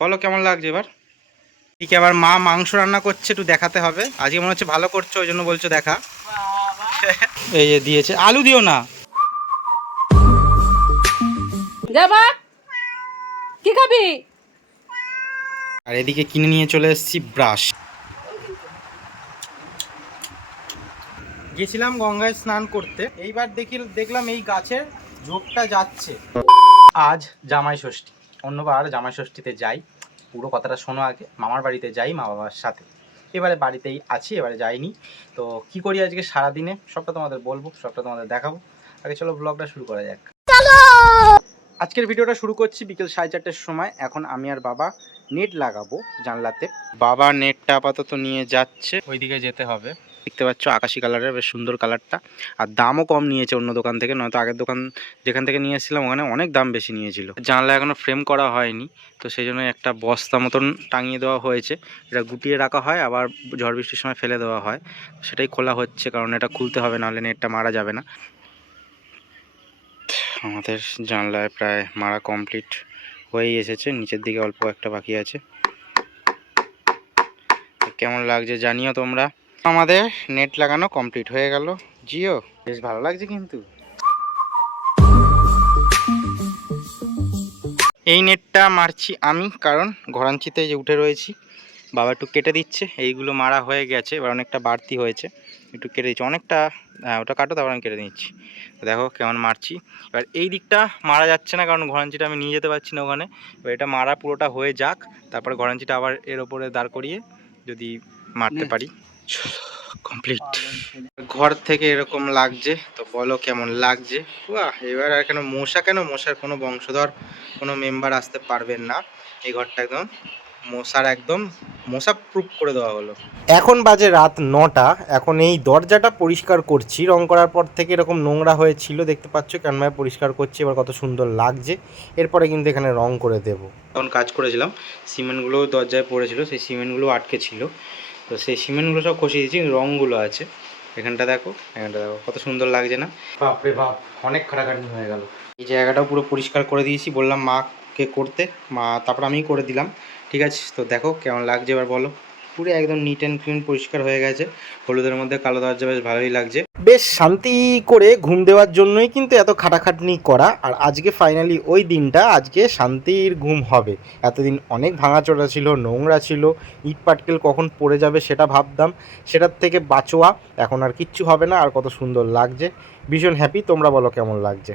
বলো কেমন লাগছে এবার? ঠিক আবার মা মাংস রান্না করছে, একটু দেখাতে হবে। আজকে মনে হচ্ছে ভালো করছো, ওই জন্য বলছো দেখা। এই যে দিয়েছে, আলু দিও না। যাবা কি খাবি? আর এদিকে কিনে নিয়ে চলে এসেছি ব্রাশ। গেছিলাম গঙ্গায় স্নান করতে, এইবার দেখলাম এই গাছের ঝোপটা যাচ্ছে। আজ জামাই ষষ্ঠী, অন্যবার জামাই ষষ্ঠীতে যাই। পুরো কথাটা শোনো আগে। মামার বাড়িতে যাই মা বাবার সাথে, এবারে বাড়িতেই আছি, এবারে যাইনি। তো কি করি আজকে সারাদিনে সবটা তোমাদের বলবো, সবটা তোমাদের দেখাবো। আগে চলো ব্লগটা শুরু করা যাক। আজকের ভিডিওটা শুরু করছি বিকেল 4:30-র সময়। এখন আমি আর বাবা নেট লাগাবো জানলাতে। বাবা নেটটা আপাতত নিয়ে যাচ্ছে, ওইদিকে যেতে হবে। দেখতে পাচ্ছ আকাশি কালারের, বেশ সুন্দর কালারটা। আর দামও কম নিয়েছে অন্য দোকান থেকে, নয়তো আগের দোকান যেখান থেকে নিয়ে এসেছিলাম ওখানে অনেক দাম বেশি নিয়েছিল। জানলা এখনও ফ্রেম করা হয়নি, তো সেই জন্য একটা বস্তা মতন টাঙিয়ে দেওয়া হয়েছে। এটা গুটিয়ে রাখা হয়, আবার ঝড় বৃষ্টির সময় ফেলে দেওয়া হয়। সেটাই খোলা হচ্ছে, কারণ এটা খুলতে হবে, নাহলে নেটটা মারা যাবে না। আমাদের জানলায় প্রায় মারা কমপ্লিট হয়েই এসেছে, নিচের দিকে অল্প একটা বাকি আছে। কেমন লাগছে জানিও তোমরা। আমাদের নেট লাগানো কমপ্লিট হয়ে গেল। জিও বেশ ভালো লাগছে কিন্তু। এই নেটটা মারছি আমি, কারণ ঘরাঞ্চিতে যে উঠে রয়েছি। বাবা একটু কেটে দিচ্ছে, এইগুলো মারা হয়ে গেছে, এবার অনেকটা বাড়তি হয়েছে, একটু কেটে দিচ্ছি অনেকটা। ওটা কাটো, তারপর আমি কেটে নিচ্ছি। দেখো কেমন মারছি। এবার এই দিকটা মারা যাচ্ছে না, কারণ ঘরাঞ্চিটা আমি নিয়ে যেতে পারছি না ওখানে। এবার এটা মারা পুরোটা হয়ে যাক, তারপরে ঘরাঞ্চিটা আবার এর ওপরে দাঁড় করিয়ে যদি মারতে পারি। কমপ্লিট। ঘর থেকে এরকম লাগছে, তো বলো কেমন লাগছে। বাহ, এবার আর কেন মশা, কেন মশার কোনো বংশধর কোনো মেম্বার আসতে পারবেন না। এই ঘরটা একদম মশা প্রুফ করে দেওয়া হলো। এখন বাজে রাত 9টা। এখন এই দরজাটা পরিষ্কার করছি। রং করার পর থেকে এরকম নোংরা হয়েছিল, দেখতে পাচ্ছ কেনভাবে পরিষ্কার করছি। এবার কত সুন্দর লাগছে। এরপরে কিন্তু এখানে রং করে দেব। তখন কাজ করেছিলাম, সিমেন্টগুলো দরজায় পড়েছিল, সেই সিমেন্টগুলো আটকে ছিল। তো সেই সিমেন্টগুলো সব খসিয়ে দিয়েছি, রঙগুলো আছে। এখানটা দেখো কত সুন্দর লাগছে না? বাপরে বাপ, অনেক খাটাখাটনি হয়ে গেল। এই জায়গাটাও পুরো পরিষ্কার করে দিয়েছি, বললাম মাকে করতে, মা তারপর আমিই করে দিলাম। ঠিক আছে, তো দেখো কেমন লাগছে এবার বলো। পুরো একদম নিট অ্যান্ড ক্লিন পরিষ্কার হয়ে গেছে। হলুদের মধ্যে কালো দরজা, বেশ ভালোই লাগছে। বেশ শান্তি করে ঘুম দেওয়ার জন্যই কিন্তু এত খাটাখাটনি করা। আর আজকে ফাইনালি ওই দিনটা, আজকে শান্তির ঘুম হবে। এতদিন অনেক ভাঙাচোরা ছিল, নোংরা ছিল, ইট পাটকেল কখন পড়ে যাবে সেটা ভাবতাম। সেটার থেকে বাঁচোয়া, এখন আর কিচ্ছু হবে না। আর কত সুন্দর লাগছে, ভীষণ হ্যাপি। তোমরা বলো কেমন লাগছে।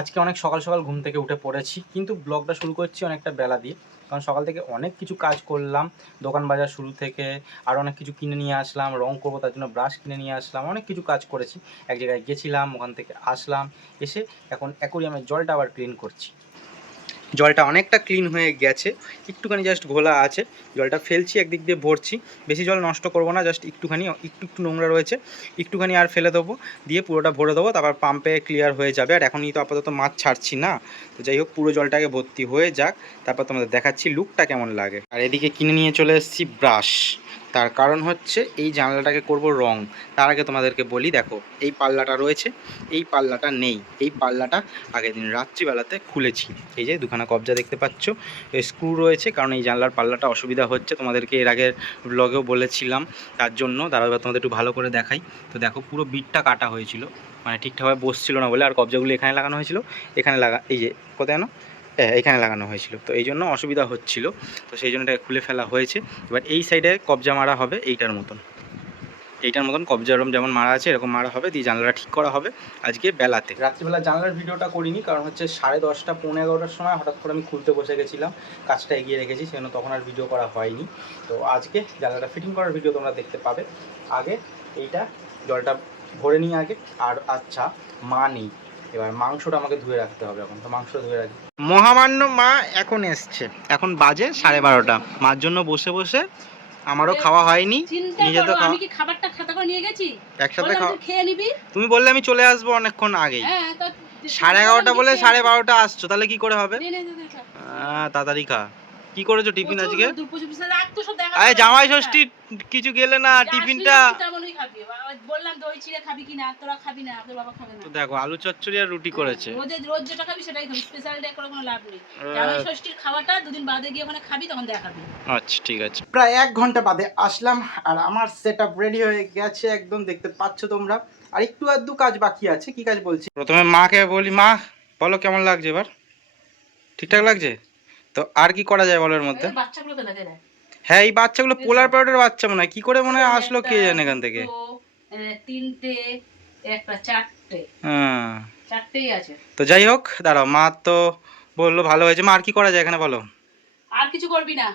আজকে অনেক সকাল সকাল ঘুম থেকে উঠে পড়েছি, কিন্তু ব্লগটা শুরু করছি অনেকটা বেলা দিয়ে, কারণ সকাল থেকে অনেক কিছু কাজ করলাম। দোকান বাজার শুরু থেকে আর অনেক কিছু কিনে নিয়ে আসলাম, রং করবো তার জন্য ব্রাশ কিনে নিয়ে আসলাম, অনেক কিছু কাজ করেছি। এক জায়গায় গেছিলাম, ওখান থেকে আসলাম, এসে এখন অ্যাকোয়ারিয়ামের জলটা আবার ক্লিন করছি। জলটা অনেকটা ক্লিন হয়ে গেছে, একটুখানি জাস্ট ঘোলা আছে। জলটা ফেলছি, একদিক দিয়ে ভরছি। বেশি জল নষ্ট করবো না, জাস্ট একটু নোংরা রয়েছে, একটুখানি আর ফেলে দেবো, দিয়ে পুরোটা ভরে দেবো, তারপর পাম্পে ক্লিয়ার হয়ে যাবে। আর এখনই তো আপাতত মাছ ছাড়ছি না, তো যাই হোক পুরো জলটাকে ভর্তি হয়ে যাক, তারপর তোমাদের দেখাচ্ছি লুকটা কেমন লাগে। আর এদিকে কিনে নিয়ে চলে এসেছি ব্রাশ। তার কারণ হচ্ছে এই জানলাটাকে করব রং। তার আগে তোমাদেরকে বলি, দেখো এই পাল্লাটা রয়েছে, এই পাল্লাটা নেই। এই পাল্লাটা আগের দিন রাত্রিবেলাতে খুলেছি। এই যে দুখানা কবজা দেখতে পাচ্ছ, স্ক্রু রয়েছে, কারণ এই জানলার পাল্লাটা অসুবিধা হচ্ছে, তোমাদেরকে এর আগের ব্লগেও বলেছিলাম। তার জন্য দাঁড়াও তোমাদের একটু ভালো করে দেখাই। তো দেখো পুরো বিটটা কাটা হয়েছিল, মানে ঠিকঠাকভাবে বসছিল না বলে। আর কবজাগুলো এখানে লাগানো হয়েছিল, এখানে এই যে কোথায় না, এখানে লাগানো হয়েছিল, তো এই জন্য অসুবিধা হচ্ছিল। তো সেই জন্য এটা খুলে ফেলা হয়েছে। এবার এই সাইডে কবজা মারা হবে এইটার মতন কবজা যেমন মারা আছে এরকম মারা হবে, দিয়ে জানলাটা ঠিক করা হবে আজকে বেলাতে। রাত্রিবেলা জানলার ভিডিওটা করিনি, কারণ হচ্ছে 10:30 পৌনে 11টার সময় হঠাৎ করে আমি খুলতে বসে গেছিলাম, কাজটা এগিয়ে রেখেছি, সেজন্য তখন আর ভিডিও করা হয়নি। তো আজকে জানলাটা ফিটিং করার ভিডিও তোমরা দেখতে পাবে। আগে এইটা জলটা ভরে নিই আগে। আর আচ্ছা, মা নেই, এবার মাংসটা আমাকে ধুয়ে রাখতে হবে। এখন তো মাংস ধুয়ে রাখি। মহামান্য মা এখন এসছে, এখন বাজে 12:30। মার জন্য বসে বসে আমারও খাওয়া হয়নি, নিজে তো আমি কি খাবারটা খাতা করে নিয়ে গেছি, একসাথে খেয়ে নিবি। তুমি বললে আমি চলে আসবো অনেকক্ষণ আগেই। 11:30 বলে 12:30 আসছো, তাহলে কি করে হবে? তাড়াতাড়ি খা। কি করেছো টিফিন আজকে? আরে জামাই ষষ্ঠী কিছু গেলে না, টিফিনটা খাবি, বললাম দই চিড়ে খাবি কিনা, তোরা খাবি না, তোর বাবা খাবে না। তো দেখো আলু চচ্চড়ি আর রুটি করেছে। রোজ যেটা খাবি সেটাই খাবি, স্পেশাল ডে করে কোনো লাভ নেই। জামাই ষষ্ঠীর খাওয়াটা দুদিন বাদে গিয়ে ওখানে খাবি, তখন দেখাবি। আচ্ছা ঠিক আছে। প্রায় 1 ঘন্টা বাদে আসলাম আর আমার সেটআপ রেডি হয়ে গেছে একদম, দেখতে পাচ্ছ তোমরা। আর একটু আধটু কাজ বাকি আছে। কি কাজ বলছি, প্রথমে মাকে বলি, মা বলো কেমন লাগছে এবার, ঠিকঠাক লাগছে তো? আর কি করা যায় বলো এর মধ্যে? বাচ্চাগুলোকে লাগে না। হ্যাঁ এই বাচ্চাগুলো পোলার প্যারটের বাচ্চা মনে হয়, কি করে মনে হয় আসলো কে জানে এখান থেকে। তিনটে, একটা চারটে, হ্যাঁ চারটেই আছে। তো যাই হোক, দাঁড়াও, মা তো বললো ভালো হয়েছে। মা আর কি করা যায় এখানে বলো? আর কিছু করবি না,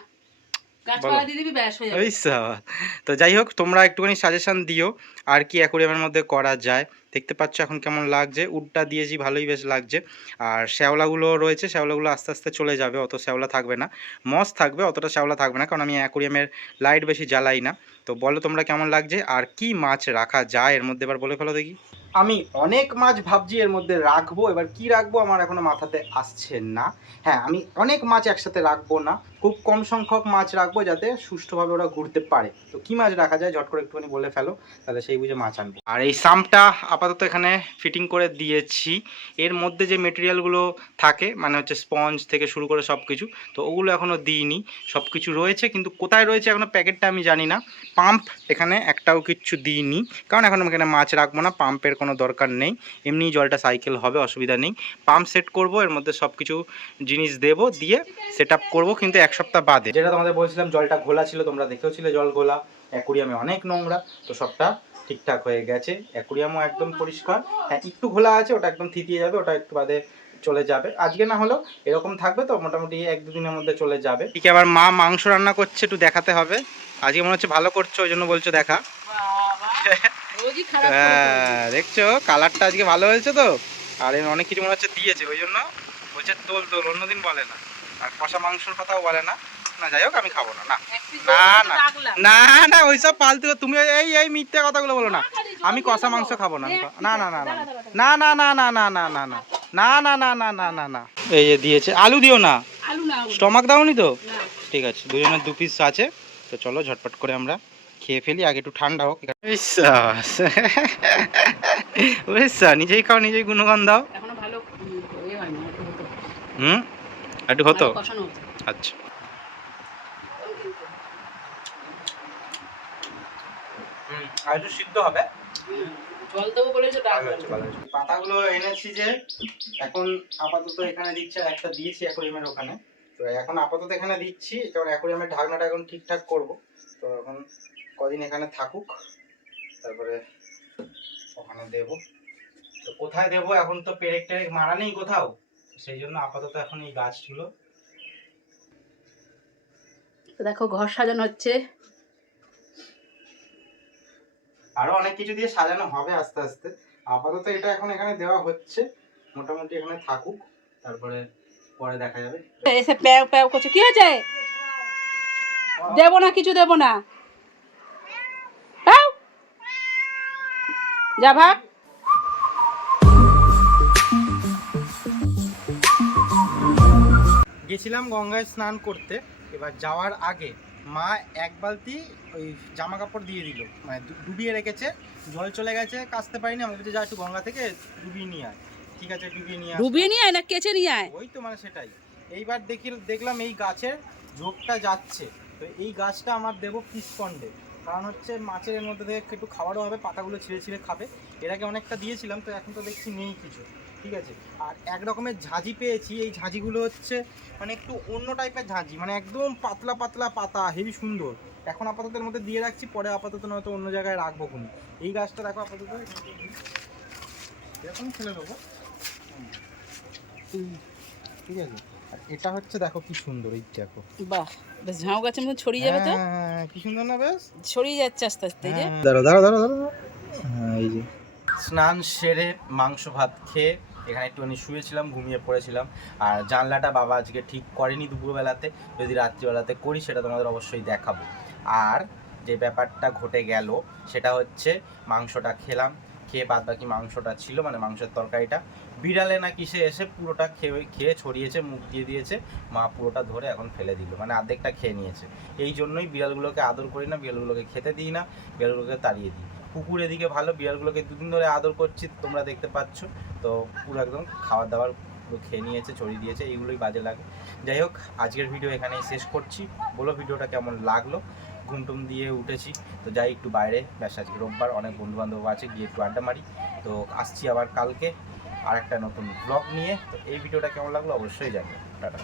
গাছপালা দিয়ে দিবি, ব্যাস হয়ে যাবে। তো যাই হোক, তোমরা একটুখানি সাজেশন দিও আর কি অ্যাকোয়ারিয়ামের মধ্যে করা যায়। দেখতে পাচ্ছ এখন কেমন লাগছে, উডটা দিয়েছি, ভালোই বেশ লাগছে। আর শ্যাওলাগুলো রয়েছে, শ্যাওলাগুলো আস্তে আস্তে চলে যাবে, অত শ্যাওলা থাকবে না। মস থাকবে, অতটা শ্যাওলা থাকবে না, কারণ আমি অ্যাকোয়ারিয়ামের লাইট বেশি জ্বালাই না। তো বলো তোমরা কেমন লাগছে আর কি মাছ রাখা যায় এর মধ্যে, এবার বলে ফেলো দেখি। আমি অনেক মাছ ভাবছি এর মধ্যে রাখবো, এবার কি রাখবো আমার এখনো মাথাতে আসছে না। হ্যাঁ আমি অনেক মাছ একসাথে রাখবো না, খুব কম সংখ্যক মাছ রাখবো যাতে সুষ্ঠুভাবে ওরা ঘুরতে পারে। তো কি মাছ রাখা যায় ঝট করে একটুখানি বলে ফেলো, তাহলে সেই বুঝে মাছ আনবো। আর এই সাম্পটা আপাতত এখানে ফিটিং করে দিয়েছি। এর মধ্যে যে মেটেরিয়ালগুলো থাকে, মানে হচ্ছে স্পঞ্জ থেকে শুরু করে সব কিছু, তো ওগুলো এখনও দিইনি। সব কিছু রয়েছে কিন্তু কোথায় রয়েছে এখনও প্যাকেটটা আমি জানি না। পাম্প এখানে একটাও কিচ্ছু দিইনি, কারণ এখন আমি এখানে মাছ রাখবো না, পাম্পের কোনো দরকার নেই, এমনি জলটা সাইকেল হবে, অসুবিধা নেই। পাম্প সেট করব, এর মধ্যে সব কিছু জিনিস দেবো, দিয়ে সেট আপ করবো, কিন্তু 1 সপ্তাহ বাদে। যেটা তোমাদের বলছিলাম জলটা ঘোলা ছিল, তোমরা দেখেওছিলে জল ঘোলা, অ্যাকোয়ারিয়ামে অনেক নোংরা, তো সবটা ঠিকঠাক হয়ে গেছে। অ্যাকোয়ারিয়ামও একদম পরিষ্কার। হ্যাঁ একটু ঘোলা আছে, ওটা একদম থিতিয়ে যাবে, ওটা একটু বাদে চলে যাবে। আজকে না হলেও এরকম থাকবে, তো মোটামুটি 1-2 দিনের মধ্যে চলে যাবে। ঠিক আবার মা মাংস রান্না করছে, একটু দেখাতে হবে। আজকে মনে হচ্ছে ভালো করছো, ওই জন্য বলছো দেখা। হ্যাঁ দেখছো কালারটা আজকে ভালো হয়েছে তো, আর অনেক কিছু মনে হচ্ছে দিয়েছে, ওই জন্য বলছে তোল তোল, অন্যদিন বলে না। আর কষা মাংসর কথাও বলে না। না যাই হোক আমি খাবো না, না না না না ওইসব ফালতু, তুমি এই এই মিথ্যে কথাগুলো বলো না। আমি কষা মাংস খাবো না, না না না না না না না না না না না না না না না না না না না। এই যে দিয়েছে, আলু দিও না, স্টমাক দাওনি তো? ঠিক আছে, দুজনের 2 পিস আছে, তো চলো ঝটপট করে আমরা খেয়ে ফেলি, আগে একটু ঠান্ডা হোক। নিজেই খাও, নিজেই গুণগান দাও। একটু হতো, আচ্ছা। আর একটু সিদ্ধ হবে, জল দেবো বলে পাতাগুলো এনেছি যে এখন আপাতত এখানে দিচ্ছি, আর একটা দিয়েছি অ্যাকোয়ারিয়ামের ওখানে। তো এখন আপাতত এখানে দিচ্ছি, কারণ অ্যাকোয়ারিয়ামের ঢাকনাটা এখন ঠিকঠাক করব। তো এখন কদিন এখানে থাকুক, তারপরে ওখানে দেব। তো কোথায় দেব, এখন তো পেরেক টেরেক মারা নেই কোথাও, সেই জন্য আপাতত এখন এই গাছগুলো। দেখো ঘর সাজানো হচ্ছে, আরো অনেক কিছু দিয়ে সাজানো হবে আস্তে আস্তে। আপাতত এটা এখন এখানে দেওয়া হচ্ছে, মোটামুটি এখানে থাকুক, তারপরে পরে দেখা যাবে। এসে প্যাও প্যাও করছে, কি হয়েছে? দেবো না, কিছু দেবো না, যা ভাগ। গেছিলাম গঙ্গায় স্নান করতে, এবার যাওয়ার আগে মা 1 বালতি ওই জামা কাপড় দিয়ে দিল, মানে ডুবিয়ে রেখেছে, জল চলে গেছে, কাচতে পারিনি। আমি বলছি যা একটু গঙ্গা থেকে ডুবিয়ে নিয়ে আয়। ঠিক আছে ডুবিয়ে নিয়ে আয় না কেচে নিয়ে আয়, ওই তো মানে সেটাই। এইবার দেখলাম এই গাছের ঝোপটা যাচ্ছে, তো এই গাছটা আমার দেবো ফিশ পন্ডে, কারণ হচ্ছে মাছের এর মধ্যে থেকে একটু খাবারও হবে, পাতাগুলো ছিঁড়ে ছিঁড়ে খাবে। এর আগে অনেকটা দিয়েছিলাম, তো এখন তো দেখছি নেই কিছু। ঠিক আছে, আর 1 রকমের ঝাঁঝি পেয়েছি, এই ঝাঁঝিগুলো হচ্ছে মানে একটু অন্য টাইপের ঝাঁঝি, মানে একদম পাতলা পাতলা পাতা, হেবি সুন্দর। এখন আপাতত এর মধ্যে দিয়ে রাখছি, পরে আপাতত নয়তো অন্য জায়গায় রাখবো কোনো। এই গাছটা দেখো আপাতত এরকম ফেলে দেবো, ঠিক আছে। আর এটা হচ্ছে দেখো কি সুন্দর, এই দেখো, বাহ বেশ ঝাউ গাছের মধ্যে ছড়িয়ে যাবে তো, কি সুন্দর না, বেশ ছড়িয়ে যাচ্ছে আস্তে আস্তে। এই যে দাঁড়াও দাঁড়াও দাঁড়াও দাঁড়াও, হ্যাঁ এই যে স্নান সেরে মাংস ভাত খেয়ে এখানে একটুখানি শুয়েছিলাম, ঘুমিয়ে পড়েছিলাম। আর জানলাটা বাবা আজকে ঠিক করেনি দুপুরবেলাতে, যদি রাত্রিবেলাতে করি সেটা তোমাদের অবশ্যই দেখাবো। আর যে ব্যাপারটা ঘটে গেল সেটা হচ্ছে মাংসটা খেলাম, খেয়ে বাদ বাকি মাংসটা ছিল, মানে মাংসের তরকারিটা বিড়ালে না কিসে এসে পুরোটা খেয়ে ছড়িয়েছে, মুখ দিয়ে দিয়েছে। মা পুরোটা ধরে এখন ফেলে দিল, মানে অর্ধেকটা খেয়ে নিয়েছে। এই জন্যই বিড়ালগুলোকে আদর করি না, বিড়ালগুলোকে খেতে দিই না, বিড়ালগুলোকে তাড়িয়ে দিই। কুকুর এদিকে ভালো, বিড়ালগুলোকে দুদিন ধরে আদর করছি, তোমরা দেখতে পাচ্ছ। তো পুরো একদম খাবার দাবার পুরো খেয়ে নিয়েছে, চড়িয়ে দিয়েছে, এইগুলোই বাজে লাগে। যাই হোক, আজকের ভিডিও এখানেই শেষ করছি। বলো ভিডিওটা কেমন লাগলো। ঘুমটুম দিয়ে উঠেছি, তো যাই একটু বাইরে, ব্যাস আজকে রোববার, অনেক বন্ধুবান্ধব আছে, গিয়ে একটু আড্ডা মারি। তো আসছি আবার কালকে আর একটা নতুন ব্লগ নিয়ে। তো এই ভিডিওটা কেমন লাগলো অবশ্যই জানিও। টাটা।